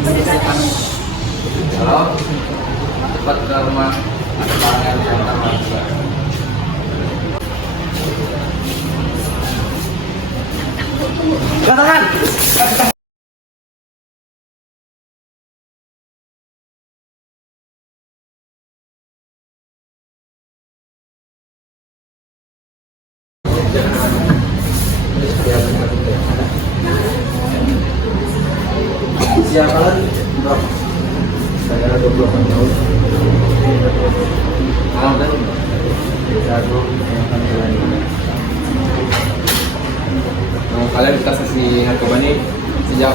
Halo, cepat ke rumah. Ada barang yang diantar mahasiswa. Katakan. Siapa lagi? Berapa? Saya 28 tahun. Ada satu yang akan jalan. Kalian dikasih narkoba ini sejak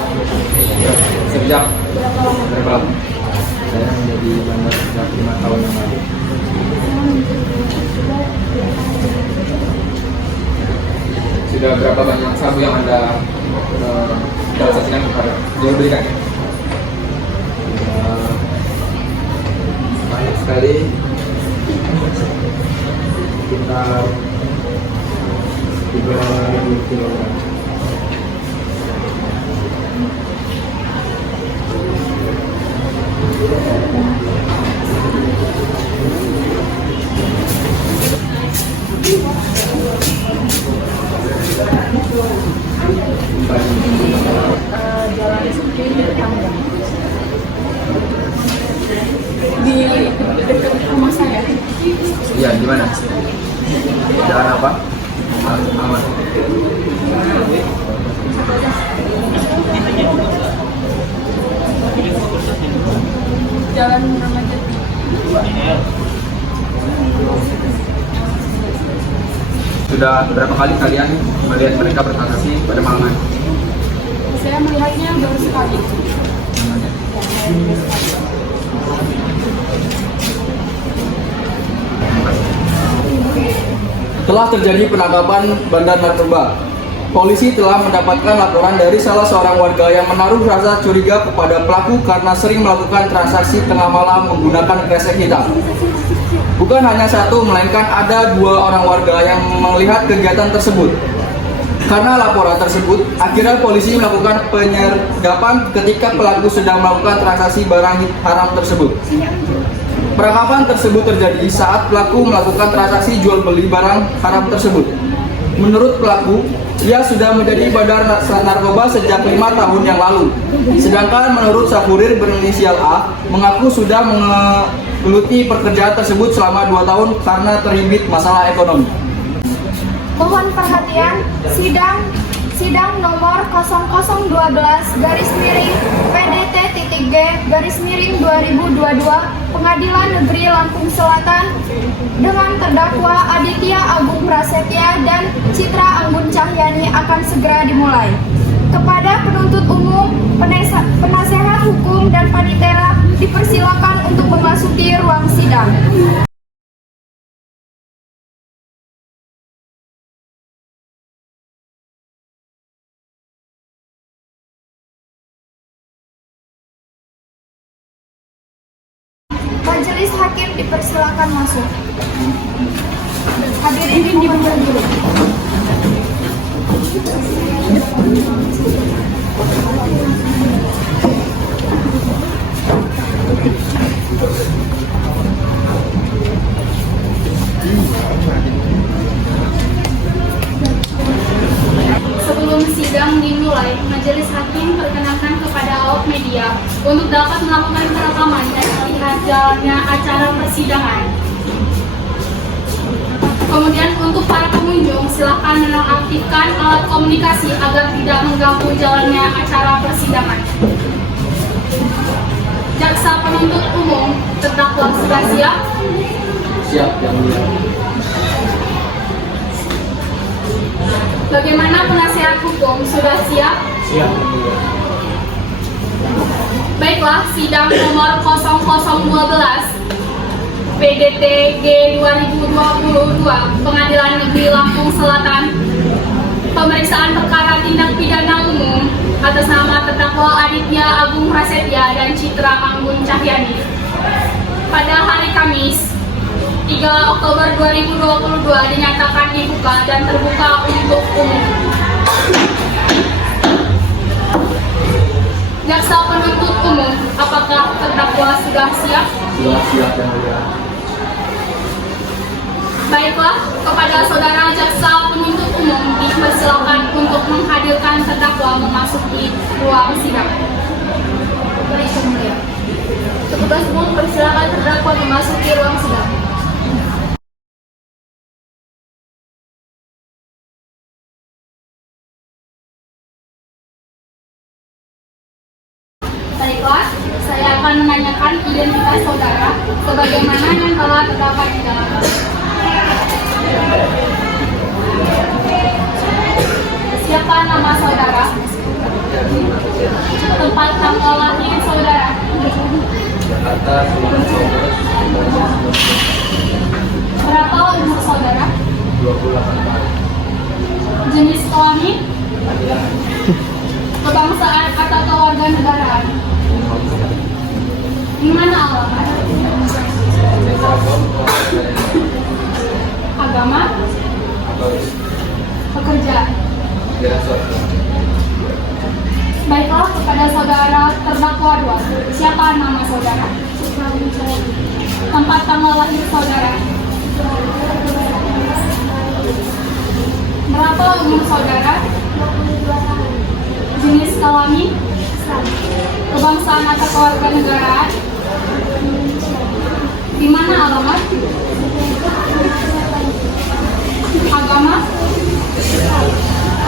berapa lama? Saya menjadi bandar sejak 5 tahun yang lalu. Sudah berapa banyak sabu yang Anda transaksikan kepada jual belikan? Banyak sekali, sekitar 3 kilogram. Jalan Sukri dari Tangga di dekat rumah saya. Iya, di mana? Jalan apa? Aman. Jalan Ramadjati. Sudah berapa kali kalian melihat mereka bertransaksi pada malam hari? Saya melihatnya baru sekali. Telah terjadi penangkapan bandar narkoba. Polisi telah mendapatkan laporan dari salah seorang warga yang menaruh rasa curiga kepada pelaku karena sering melakukan transaksi tengah malam menggunakan kresek hitam. Bukan hanya satu, melainkan ada 2 orang warga yang melihat kegiatan tersebut. Karena laporan tersebut, akhirnya polisi melakukan penyergapan ketika pelaku sedang melakukan transaksi barang haram tersebut. Penangkapan tersebut terjadi saat pelaku melakukan transaksi jual beli barang haram tersebut. Menurut pelaku, ia sudah menjadi bandar narkoba sejak 5 tahun yang lalu. Sedangkan menurut Sakurir berinisial A, mengaku sudah menggeluti pekerjaan tersebut selama 2 tahun karena terhimpit masalah ekonomi. Mohon perhatian, sidang nomor 00-PDT-G-2022 Pengadilan Negeri Lampung Selatan dengan terdakwa Aditya Agung Prasetya dan Citra Anggun Cahyani akan segera dimulai. Kepada penuntut umum, penasehat hukum dan panitera dipersilakan untuk memasuki ruang sidang. Majelis hakim dipersilakan masuk. Hadirin dimohon dulu. Sebelum sidang dimulai, majelis hakim perkenalkan kepada awak media untuk dapat melakukan perekaman dan melihat jalannya acara persidangan. Kemudian untuk para pengunjung, silakan menonaktifkan alat komunikasi agar tidak mengganggu jalannya acara persidangan. Jaksa penuntut umum, terdakwa sudah siap? Siap, yang mulia. Bagaimana penasihat hukum, sudah siap? Siap, yang mulia. Baiklah, sidang nomor 0012 PDT G-2022 Pengadilan Negeri Lampung Selatan, pemeriksaan perkara tindak pidana umum atas nama terdakwa Aditya Agung Prasetya dan Citra Anggun Cahyani pada hari Kamis 3 Oktober 2022 dinyatakan dibuka dan terbuka untuk umum. Jaksa penuntut umum umum, apakah terdakwa sudah siap? Sudah siap yang mulia. Baiklah, kepada saudara jaksa penuntut umum dipersilakan untuk menghadirkan terdakwa memasuki ruang sidang. Baik, Yang Mulia. Petugas umum persilakan terdakwa memasuki ruang sidang. Baiklah, saya akan menanyakan identitas saudara sebagaimana yang telah terdapat di dalam. Siapa nama saudara? Tempat tanggal lahir saudara? Jakarta, 9 Oktober Berapa umur saudara? 28 tahun. Jenis kelamin? Laki-laki. Kebangsaan atau kewarganegaraan? Di mana alamat? Desa Agam, Agama? Katolik. Pekerjaan? Direktur. Baiklah, kepada saudara terdakwa 2, siapa nama saudara? Tempat tanggal lahir saudara? Berapa umur saudara? Jenis kelamin? Kebangsaan atau kewarganegaraan? Di mana alamat? Agama?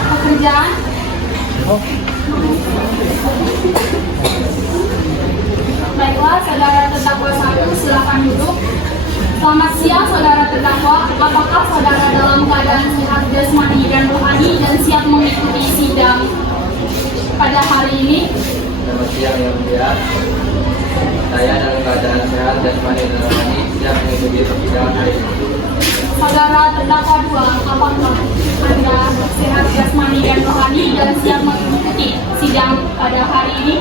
Pekerjaan? Baiklah, saudara terdakwa 1, silakan duduk. Selamat siang saudara terdakwa, apakah saudara dalam keadaan sehat jasmani dan rohani dan siap mengikuti sidang pada hari ini? Selamat siang yang mulia. Saya dalam keadaan sehat dan rohani siap mengikuti persidangan hari ini. Saudara terdakwa 2, apakah Anda sehat jasmani dan rohani dan siap mengikuti sidang pada hari ini?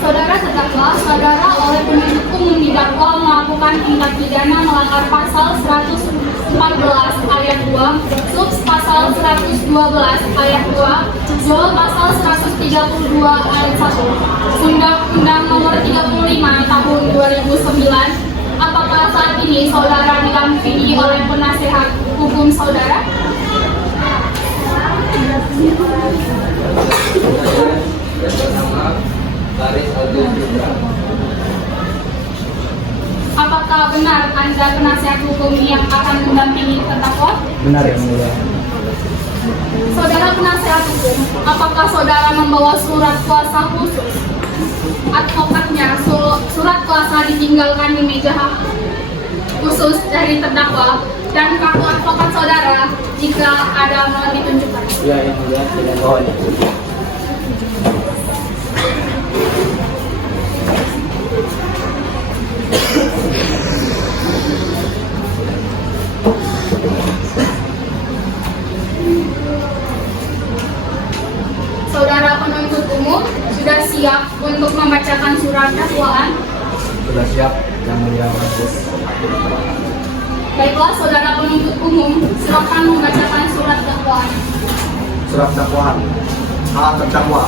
Saudara terdakwa, saudara oleh penuntut umum didakwa melakukan tindak pidana melanggar pasal 114 ayat 2, subs pasal 112 ayat 2, jol pasal 132 ayat 1, Undang-Undang Nomor 35 Tahun 2009. Apakah saat ini saudara didampingi oleh penasehat hukum saudara? Bernama Laris Aldus Putra. Apakah benar Anda penasehat hukum yang akan mendampingi terdakwa? Benar yang mulia. Saudara penasehat hukum, apakah saudara membawa surat kuasa khusus? Advokatnya, surat kuasa ditinggalkan di meja khusus dari terdakwa dan kartu advokat saudara jika ada mohon ditunjukkan. Ya yang mulia, tidak mohon. Saudara penuntut umum sudah siap untuk membacakan surat dakwaan? Sudah siap yang mulia majelis. Baiklah, saudara penuntut umum, silakan membacakan surat dakwaan. Surat dakwaan. A. Terdakwa.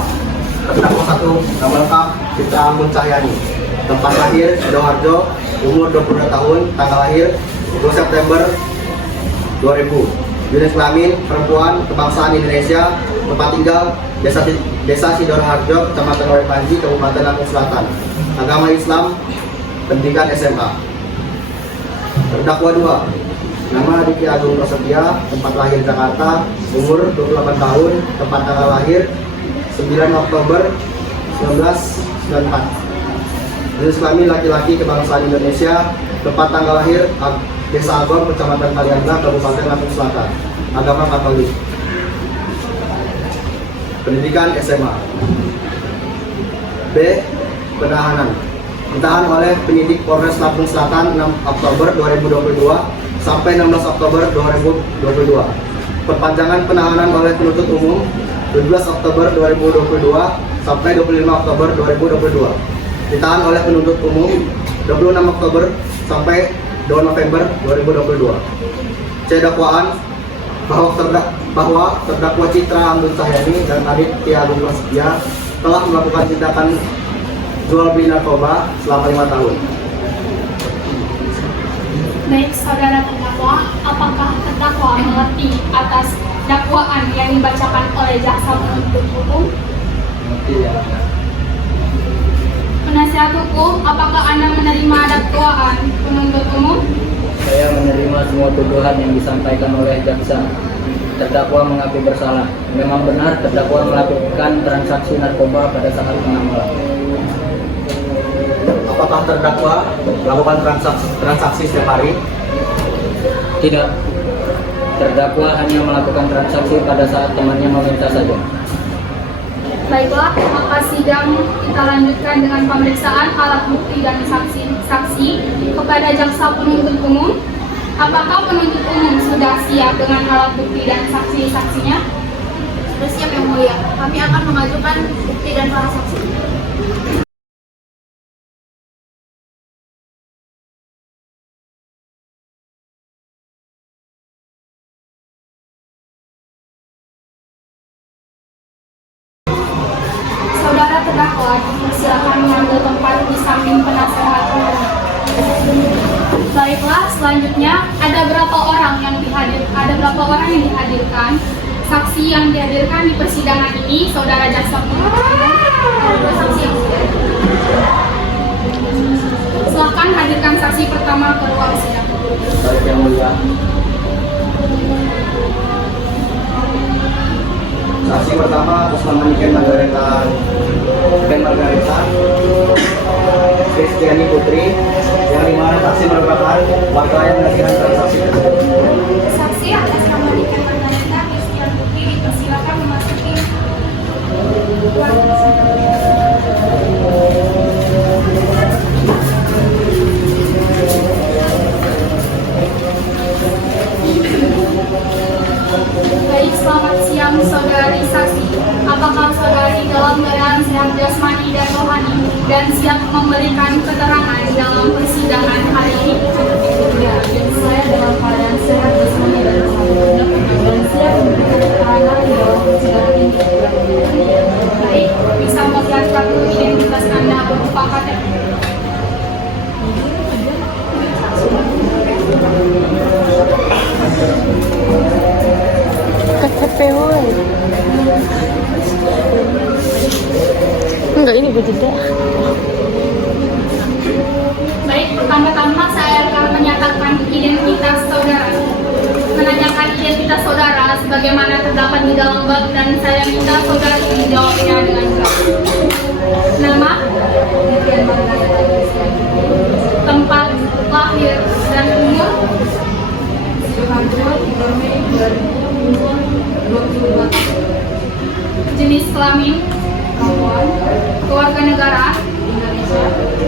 Terdakwa 1, nama lengkap Citra Anggun Cahyani. Tempat lahir Sidoarjo, umur 22 tahun, tanggal lahir 2 September 2000. Jenis kelamin perempuan, kebangsaan Indonesia, tempat tinggal Desa Sidoarjo, Kecamatan Warai Panji, Kabupaten Lampung Selatan. Agama Islam, pendidikan SMA. Terdakwa 2, nama Aditya Agung Prasetya, tempat lahir Jakarta, umur 28 tahun, tempat tanggal lahir 9 Oktober 1994. Jenis kelamin laki-laki, kebangsaan Indonesia, tempat tanggal lahir Desa Agom, Kecamatan Kalianda, Kabupaten Lampung Selatan. Agama Katolik. Pendidikan SMA. B. Penahanan. Ditahan oleh penyidik Polres Lampung Selatan 6 Oktober 2022 sampai 16 Oktober 2022. Perpanjangan penahanan oleh penuntut umum 12 Oktober 2022 sampai 25 Oktober 2022. Ditahan oleh penuntut umum 26 Oktober sampai 2 November 2022. C. Dakwaan bahwa terdakwa Citra Anggun Cahyani dan Aditya Agung Prasetya telah melakukan tindakan jual beli narkoba selama 5 tahun. Baik, saudara terdakwa, apakah terdakwa mengerti atas dakwaan yang dibacakan oleh jaksa penuntut hukum? Penasihat hukum, apakah Anda menerima dakwaan penuntut umum? Saya menerima semua tuduhan yang disampaikan oleh jaksa. Terdakwa mengaku bersalah. Memang benar terdakwa melakukan transaksi narkoba pada saat tengah malam. Apakah terdakwa melakukan transaksi setiap hari? Tidak. Terdakwa hanya melakukan transaksi pada saat temannya meminta saja. Baiklah, maka sidang kita lanjutkan dengan pemeriksaan alat bukti dan saksi kepada jaksa penuntut umum. Apakah penuntut umum sudah siap dengan alat bukti dan saksi-saksinya? Sudah siap yang mulia. Kami akan mengajukan bukti dan para saksi. Saudara terdakwa, silakan mengambil tempat di samping penasehat hukum. Baiklah, selanjutnya ada berapa orang yang dihadirkan? Saksi yang dihadirkan di persidangan ini, saudara jaksa penuntut umum. Ada 2 saksi yang sudah. Silakan hadirkan saksi pertama ke ruang sidang. Baik yang mulia. Saksi pertama atas nama Ken Margareta Kristiani Putri, yang dimana saksi merupakan warga yang melakukan transaksi tersebut. Saksi atas nama Ken Margareta Kristiani Putri dipersilakan memasuki ruang sidang. Baik, selamat siang saudari saksi. Apakah saudari dalam keadaan sehat jasmani dan rohani dan siap memberikan keterangan dalam persidangan hari ini? Ya, saya dalam keadaan sehat jasmani dan rohani dan siap memberikan keterangan di dalam persidangan ini. Baik, bisa melihat kartu identitas Anda berupa KTP. KTP woi. Enggak, ini gue jeda. Baik, pertama-tama saya akan menyatakan identitas saudara. Menanyakan identitas saudara sebagaimana terdapat di dalam bak dan saya minta saudara menjawabnya dengan jelas. Nama, tempat lahir dan umur, jenis kelamin, keluarga negara,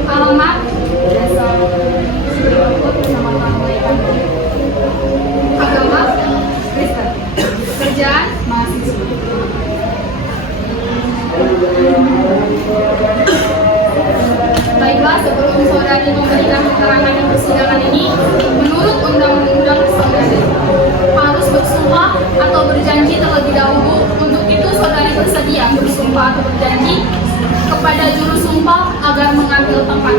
alamat, agama, Kristen, kerjaan, mahasiswa. Baiklah, sebelum saudari memberikan keterangan di persidangan ini, menurut undang-undang saudari harus bersumpah atau berjanji terlebih dahulu. Untuk itu saudari bersedia bersumpah atau berjanji kepada juru sumpah agar mengambil tempat.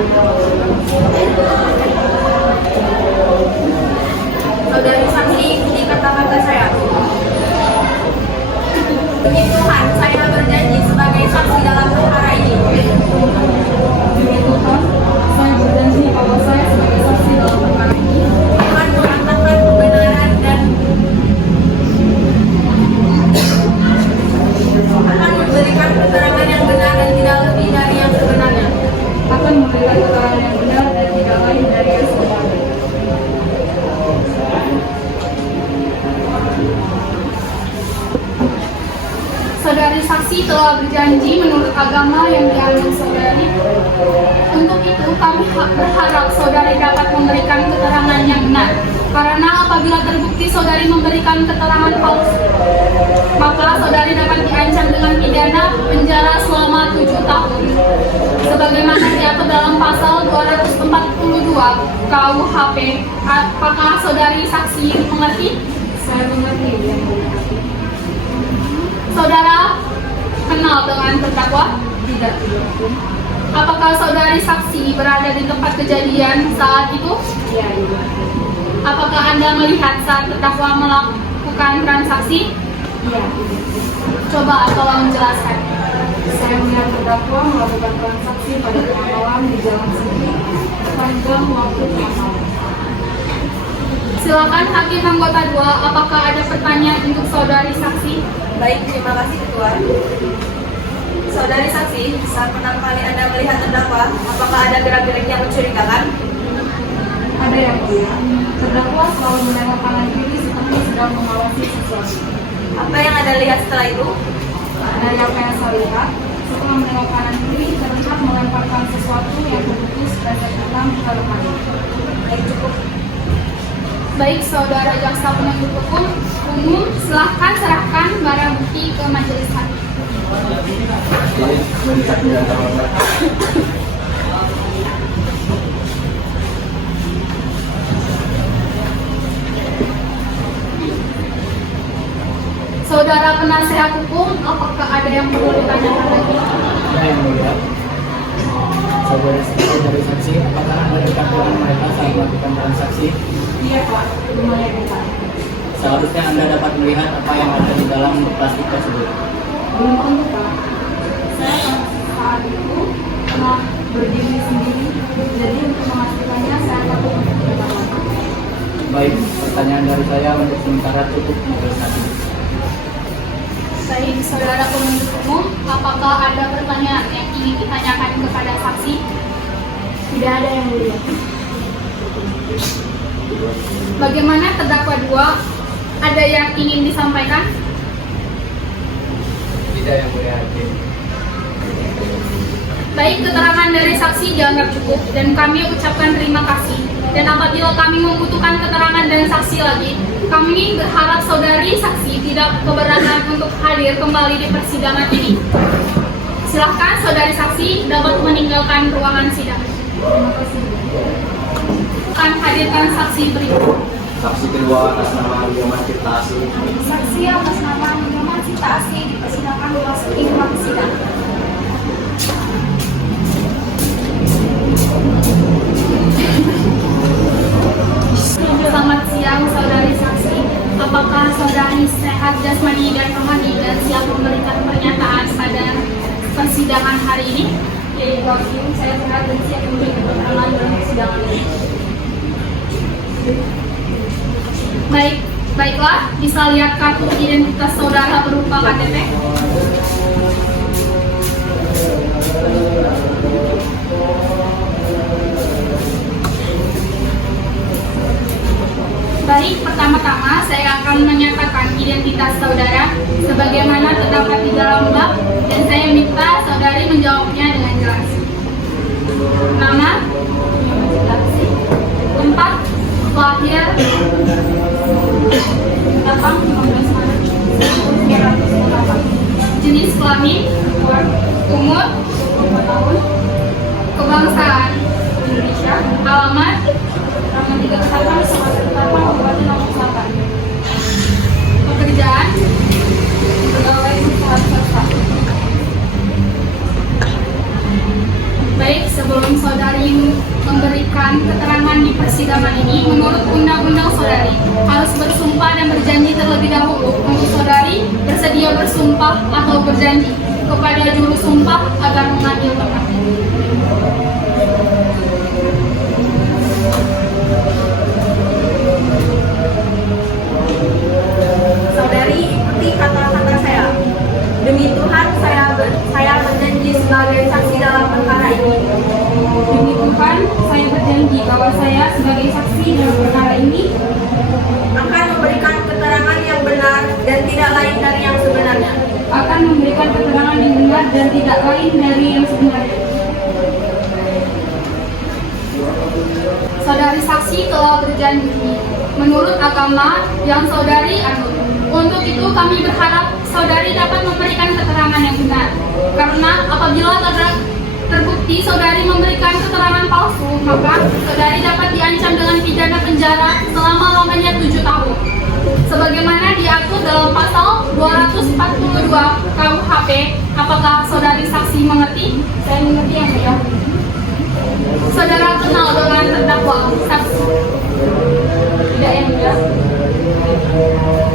Saudari saksi, ikuti kata-kata saya. Demi Tuhan, saya berjanji sebagai saksi dalam perkara ini. Demi Tuhan, saya berjanji bahwa saya sebagai saksi dalam perkara ini Akan mengatakan kebenaran dan akan memberikan keterangan yang benar dan tidak lebih dari yang sebenarnya. akan memberikan keterangan yang benar dan tidak lain saksi telah berjanji menurut agama yang dianut saudari. Untuk itu kami berharap saudari dapat memberikan keterangan yang benar. Karena apabila terbukti saudari memberikan keterangan palsu, maka saudari dapat diancam dengan pidana penjara selama 7 tahun. Sebagaimana diatur dalam pasal 242 KUHP. Apakah saudari saksi mengerti? Saya mengerti, Yang Mulia. Saudara kenal dengan terdakwa? Tidak. Apakah saudari saksi berada di tempat kejadian saat itu? Iya, Ibu. Apakah Anda melihat saat terdakwa melakukan transaksi? Iya. Coba tolong jelaskan. Saya melihat terdakwa melakukan transaksi pada tengah malam di jalan sendiri sepanjang waktu tengah malam. Silakan Hakim Anggota 2, apakah ada pertanyaan untuk saudari saksi? Baik, terima kasih Ketua. Saudari saksi, saat pertama kali Anda melihat terdakwa, apakah ada gerak-gerik yang mencurigakan? Ada yang mulia. Terdakwa selalu menengok kanan kiri seperti sedang mengawasi sesuatu. Apa yang Anda lihat setelah itu? Dari apa yang saya lihat, setelah menengok kanan kiri terlihat melemparkan sesuatu yang terputus besek hitam ke depannya. Baik, cukup. Baik, saudara jaksa penuntut umum, silahkan serahkan barang bukti ke majelis hakim. Baik, melihat yang terhormat. Saudara penasehat hukum, apakah ada yang perlu ditanyakan lagi? Ya, Yang Mulia. Saudari saksi, apakah Anda dekat dengan mereka saat melakukan transaksi? Iya Pak, lumayan dekat. Seharusnya Anda dapat melihat apa yang ada di dalam plastik tersebut. Belum tentu Pak. Saya saat itu pernah berdiri sendiri, jadi untuk memastikannya saya takut untuk berjalan. Baik, pertanyaan dari saya untuk sementara cukup majelis hakim. Baik, saudara penuntut umum, apakah ada pertanyaan yang ingin ditanyakan kepada saksi? Tidak ada yang mulia. Bagaimana terdakwa 2? Ada yang ingin disampaikan? Tidak, Yang Mulia Hakim. Baik, keterangan dari saksi dianggap cukup dan kami ucapkan terima kasih. Dan apabila kami membutuhkan keterangan dan saksi lagi, kami berharap saudari saksi tidak keberatan untuk hadir kembali di persidangan ini. Silahkan saudari saksi dapat meninggalkan ruangan sidang. Terima kasih. Akan hadirkan saksi berikut. Saksi kedua atas nama Nyoman Cipta Asih. Saksi atas nama Nyoman Cipta Asih dipersilakan memasuki ruang sidang. Selamat siang saudari saksi. Apakah saudari sehat jasmani dan rohani dan siap memberikan pernyataan pada persidangan hari ini? Ya Ibu Hakim, saya sehat dan siap memberikan keterangan dalam persidangan ini. Baiklah, bisa lihat kartu identitas saudara berupa KTP? Baik, pertama-tama saya akan menyatakan identitas saudara sebagaimana terdapat di dalam bab dan saya minta saudari menjawabnya dengan jelas. Nama, tempat lahir, 15 Maret 1998, jenis kelamin, umur 25 tahun, kebangsaan Indonesia, alamat Raman 3 Ketapang, Kabupaten Lombok Selatan, pekerjaan pegawai usaha swasta. Baik, sebelum saudari memberikan keterangan di persidangan ini, menurut undang-undang saudari harus bersumpah dan berjanji terlebih dahulu. Untuk saudari bersedia bersumpah atau berjanji kepada juru sumpah agar mengadil tepat. Saudari ikuti kata-kata saya. Demi Tuhan, saya berjanji sebagai saksi dalam perkara ini. Demi Tuhan, saya berjanji bahwa saya sebagai saksi dalam perkara ini akan memberikan keterangan yang benar dan tidak lain dari yang sebenarnya. Akan memberikan keterangan yang benar dan tidak lain dari yang sebenarnya. Saudari saksi telah berjanji menurut agama yang saudari anut. Untuk itu kami berharap saudari dapat memberikan keterangan yang benar. Karena apabila terbukti saudari memberikan keterangan palsu, maka saudari dapat diancam dengan pidana penjara selama-lamanya 7 tahun. Sebagaimana diatur dalam pasal 242 KUHP. Apakah saudari saksi mengerti? Saya mengerti yang mulia. Saudara kenal dengan terdakwa saksi? Tidak yang mulia.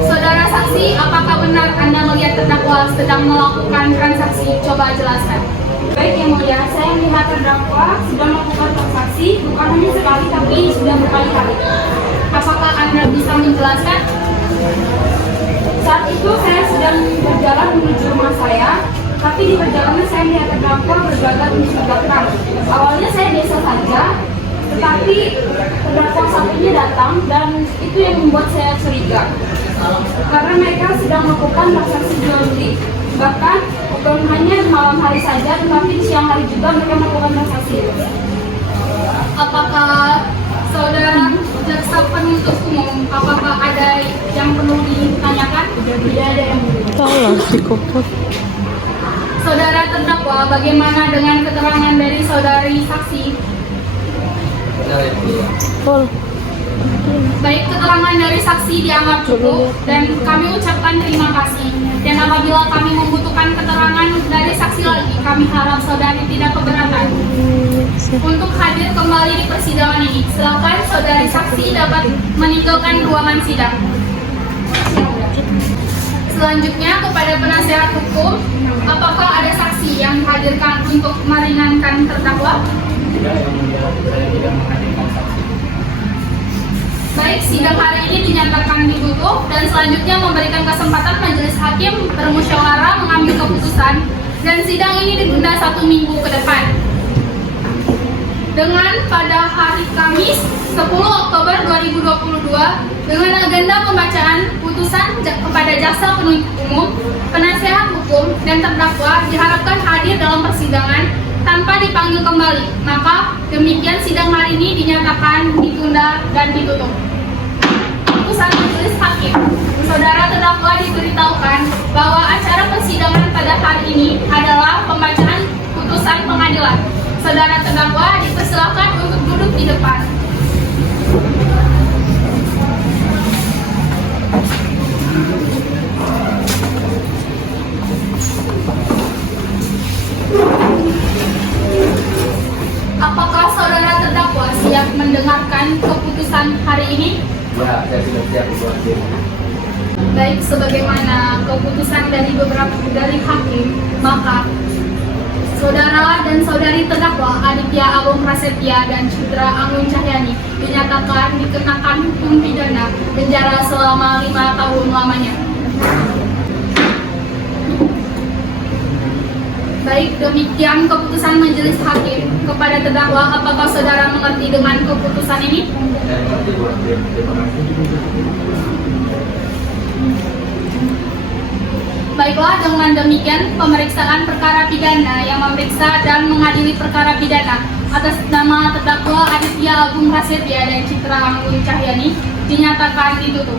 Saudara saksi, apakah benar Anda melihat terdakwa sedang melakukan transaksi? Coba jelaskan. Baik yang mulia, saya melihat terdakwa sedang melakukan transaksi bukan hanya sekali tapi sudah berkali-kali. Apakah Anda bisa menjelaskan? Saat itu saya sedang berjalan menuju rumah saya, tapi di perjalanan saya melihat terdakwa berjalan mencurigakan. Awalnya saya biasa saja, tetapi terdakwa satunya datang dan itu yang membuat saya curiga. Karena mereka sedang melakukan transaksi jual beli. Bahkan bukan hanya malam hari saja, tetapi di siang hari juga mereka melakukan transaksi. Apakah saudara jaksa penuntut umum, apakah ada yang perlu ditanyakan? Tidak ada yang Saudara terdakwa, bagaimana dengan keterangan dari saudari saksi? Benar yang mulia. Baik, keterangan dari saksi dianggap cukup dan kami ucapkan terima kasih. Dan apabila kami membutuhkan keterangan dari saksi lagi, kami harap saudari tidak keberatan untuk hadir kembali di persidangan ini. Silakan saudari saksi dapat meninggalkan ruangan sidang. Selanjutnya kepada penasehat hukum, apakah ada saksi yang dihadirkan untuk meringankan terdakwa? Tidak yang mulia, saya tidak menghadirkan saksi. Baik, sidang hari ini dinyatakan ditutup dan selanjutnya memberikan kesempatan majelis hakim bermusyawarah mengambil keputusan dan sidang ini ditunda 1 minggu ke depan. Dengan pada hari Kamis 10 Oktober 2022 dengan agenda pembacaan putusan kepada jaksa penuntut umum, penasehat hukum dan terdakwa diharapkan hadir dalam persidangan tanpa dipanggil kembali. Maka demikian sidang hari ini dinyatakan ditunda dan ditutup. Putusan majelis hakim. Saudara terdakwa diberitahukan bahwa acara persidangan pada hari ini adalah pembacaan putusan pengadilan. Saudara terdakwa dipersilakan untuk duduk di depan. Apakah saudara terdakwa siap mendengarkan keputusan hari ini? Ya, saya sudah siap buat diri. Baik, sebagaimana keputusan dari hakim, maka saudara dan saudari terdakwa Aditya Agung Prasetya dan Citra Anggun Cahyani dinyatakan dikenakan hukum pidana penjara selama 5 tahun lamanya. Baik, demikian keputusan majelis hakim. Kepada terdakwa, apakah saudara mengerti dengan keputusan ini? Saya mengerti buat diri. Terima kasih. Baiklah, dengan demikian pemeriksaan perkara pidana yang memeriksa dan mengadili perkara pidana atas nama terdakwa Aditya Agung Prasetya dan Citra Anggun Cahyani dinyatakan ditutup.